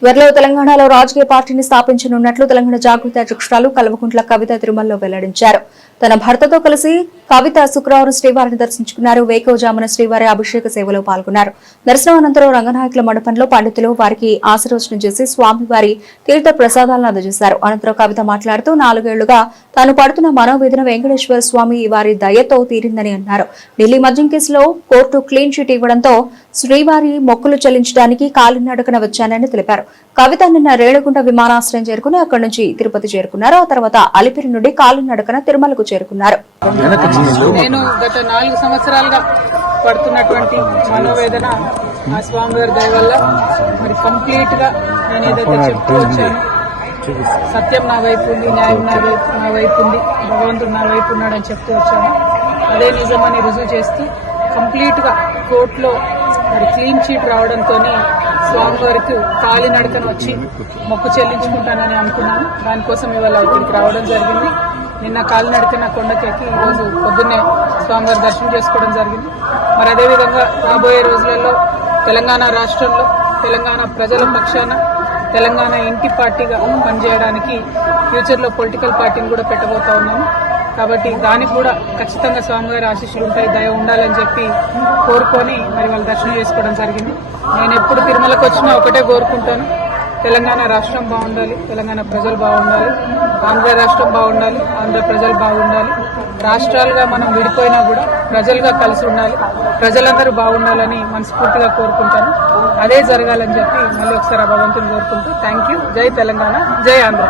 త్వరలో తెలంగాణలో రాజకీయ పార్టీని స్థాపించనున్నట్లు తెలంగాణ జాగృతి అధ్యక్షురాలు కల్వకుంట్ల కవిత తిరుమలలో వెల్లడించారు. తన భర్తతో కలిసి కవిత శుక్రవారం శ్రీవారిని దర్శించుకున్నారు. వేకోజామున శ్రీవారి అభిషేక సేవలో పాల్గొన్నారు. దర్శనం అనంతరం రంగనాయకుల మండపంలో పండితులు వారికి ఆశీర్వచనం చేసి స్వామివారి తీర్థ ప్రసాదాలను అందజేశారు. అనంతరం కవిత మాట్లాడుతూ 4 ఏళ్లుగా తాను పడుతున్న మనోవేదన వెంకటేశ్వర స్వామి వారి దయతో తీరిందని అన్నారు. ఢిల్లీ మద్యం కేసులో కోర్టు క్లీన్ చిట్ ఇవ్వడంతో శ్రీవారి మొక్కులు చెల్లించడానికి కాలినడకన వచ్చానని తెలిపారు. కవిత నిన్న రేణుగుంట విమానాశ్రయం చేరుకుని అక్కడి నుంచి తిరుపతి చేరుకున్నారు. ఆ తర్వాత అలిపిరి నుండి కాలినడకన తిరుమలకు చేరుకున్నారు. నేను గత 4 సంవత్సరాలుగా పడుతున్నటువంటి మనోవేదన ఆ స్వామివారి దయ వల్ల మరి కంప్లీట్ గా నేను ఏదైతే చెప్తూ వచ్చాను, సత్యం నా వైపు ఉంది, న్యాయం నా వైపు ఉంది, భగవంతుడు నా వైపు ఉన్నాడని చెప్తూ వచ్చాను. అదే నిజమని రుజువు చేస్తూ కంప్లీట్ గా కోర్టులో మరి క్లీన్ చీట్ రావడంతో స్వామివారికి కాలినడకన వచ్చి మొక్కు చెల్లించుకుంటానని అనుకున్నాను. దానికోసం ఇవాళ ఇక్కడికి రావడం జరిగింది. నిన్న కాలినడకన కొండకెక్కి ఈరోజు పొద్దున్నే స్వామివారి దర్శనం చేసుకోవడం జరిగింది. మరి అదేవిధంగా రాబోయే రోజులలో తెలంగాణ రాష్ట్రంలో తెలంగాణ ప్రజల పక్షాన తెలంగాణ ఇంటి పార్టీగా పనిచేయడానికి ఫ్యూచర్లో పొలిటికల్ పార్టీని కూడా పెట్టబోతా ఉన్నాము. కాబట్టి దానికి కూడా ఖచ్చితంగా స్వామివారి ఆశీస్సులు ఉంటాయి, దయ ఉండాలని చెప్పి కోరుకొని మరి వాళ్ళు దర్శనం చేసుకోవడం జరిగింది. నేను ఎప్పుడు తిరుమలకు వచ్చినా ఒకటే కోరుకుంటాను, తెలంగాణ రాష్ట్రం బాగుండాలి, తెలంగాణ ప్రజలు బాగుండాలి, ఆంధ్ర రాష్ట్రం బాగుండాలి, ఆంధ్ర ప్రజలు బాగుండాలి. రాష్ట్రాలుగా మనం విడిపోయినా కూడా ప్రజలుగా కలిసి ఉండాలి, ప్రజలందరూ బాగుండాలని మనస్ఫూర్తిగా కోరుకుంటాను. అదే జరగాలని చెప్పి మళ్ళీ ఒకసారి భగవంతుని కోరుకుంటూ థ్యాంక్ యూ. జై తెలంగాణ, జై ఆంధ్ర.